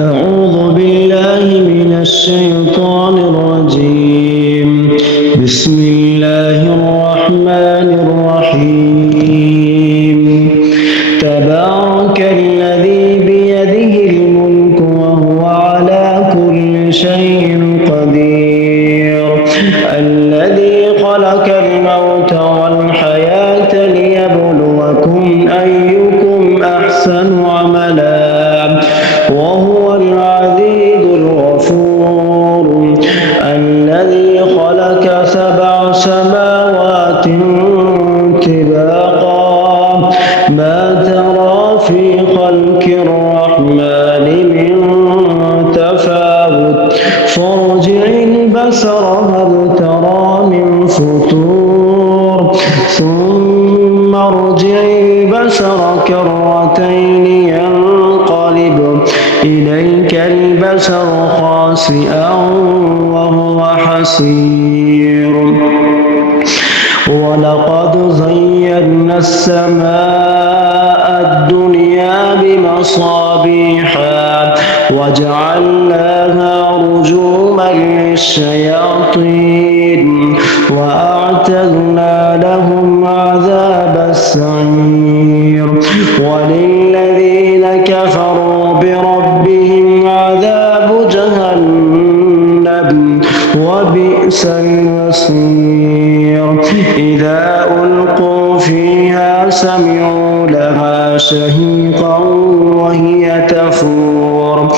أعوذ بالله من الشيطان الرجيم. بسم الله الرحمن الرحيم. تبارك الذي بيده الملك وهو على كل شيء قدير. الذي خلق الموت والحياة ليبلوكم أيكم أحسن عملا وهو العزيز الغفور. الذي خلق 7 سماوات طباقا ما ترى في خلق الرحمن من تفاوت فارجع البصر هل ترى من فطور ثم ارجع البصر كرتين ينقلب إليك البصر خاسئا وهو حسير. ولقد زينا السماء الدنيا بمصابيح وجعلناها رجوما للشياطين وأعتدنا لهم عذاب السعير. وللذين كفروا بربهم عذاب جهنم وبئس المصير. إذا ألقوا فيها سمعوا لها شهيقا وهي